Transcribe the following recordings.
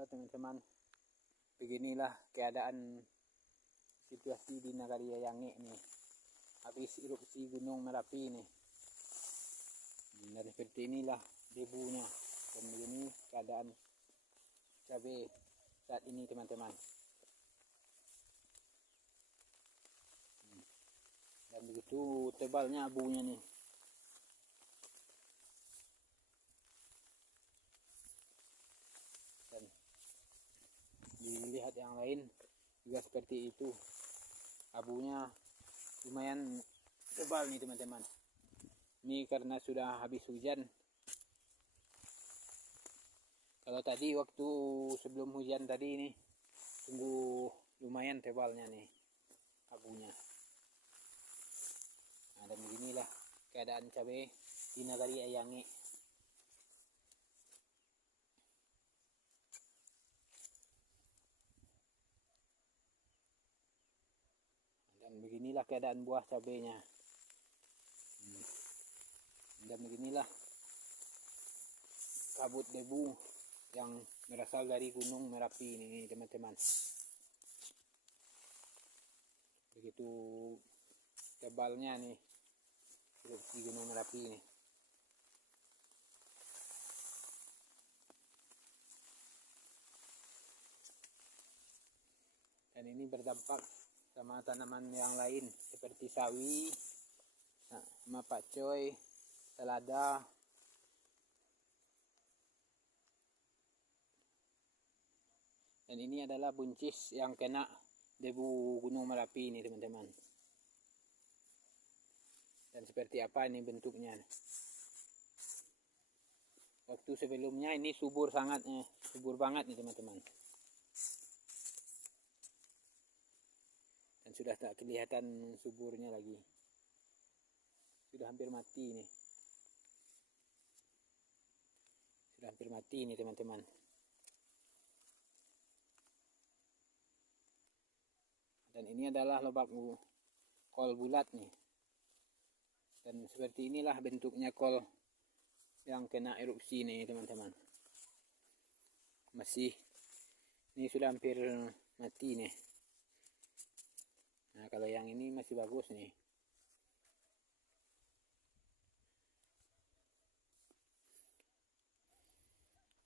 Halo teman-teman, beginilah keadaan situasi di Nagari Ayangge nih, habis erupsi Gunung Merapi nih. Dan seperti inilah debunya, dan begini keadaan cabai saat ini teman-teman. Dan begitu tebalnya abunya nih. Dan dilihat yang lain juga seperti itu, abunya lumayan tebal nih teman-teman. Ini karena sudah habis hujan. Kalau tadi waktu sebelum hujan tadi nih, sungguh lumayan tebalnya nih abunya. Nah, dan beginilah keadaan cabai di Nagari Ayangge. Dan beginilah keadaan buah cabainya. Dan beginilah kabut debu yang berasal dari Gunung Merapi ini teman-teman. Begitu tebalnya nih erupsi Gunung Merapi ini. Dan ini berdampak sama tanaman yang lain seperti sawi, sama pakcoy, selada. Dan ini adalah buncis yang kena debu Gunung Merapi ini teman-teman. Dan seperti apa ini bentuknya. Waktu sebelumnya ini subur banget nih teman-teman. Dan sudah tak kelihatan suburnya lagi. Sudah hampir mati nih. Sudah hampir mati nih teman-teman. Dan ini adalah lobak kol bulat nih. Dan seperti inilah bentuknya kol yang kena erupsi nih teman-teman. Ini sudah hampir mati nih. Nah, kalau yang ini masih bagus nih.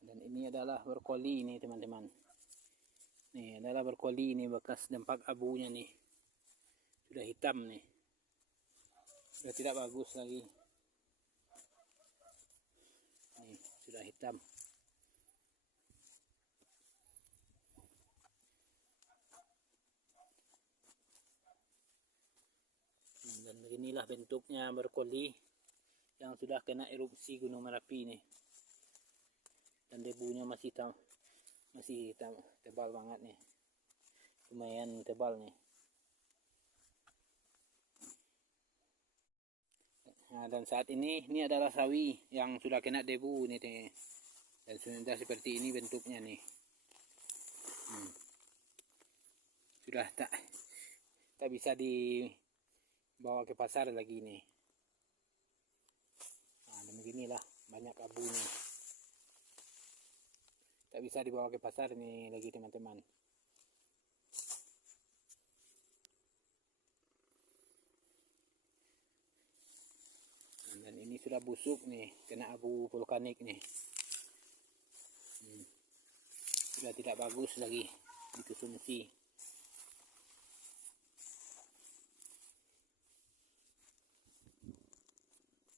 Dan ini adalah brokoli nih teman-teman. Nih adalah brokoli ini bekas dampak abunya nih. Sudah hitam nih. Sudah tidak bagus lagi. Nih sudah hitam. Dan beginilah bentuknya brokoli yang sudah kena erupsi Gunung Merapi nih. Dan debunya masih tebal banget nih. Lumayan tebal nih. Nah, dan saat ini adalah sawi yang sudah kena debu nih. Dan sudah seperti ini bentuknya nih. Sudah tak bisa dibawa ke pasar lagi nih. Nah, dan beginilah banyak abunya. Tak bisa dibawa ke pasar nih lagi teman-teman. Dan ini sudah busuk nih, kena abu vulkanik nih. Sudah tidak bagus lagi dikonsumsi.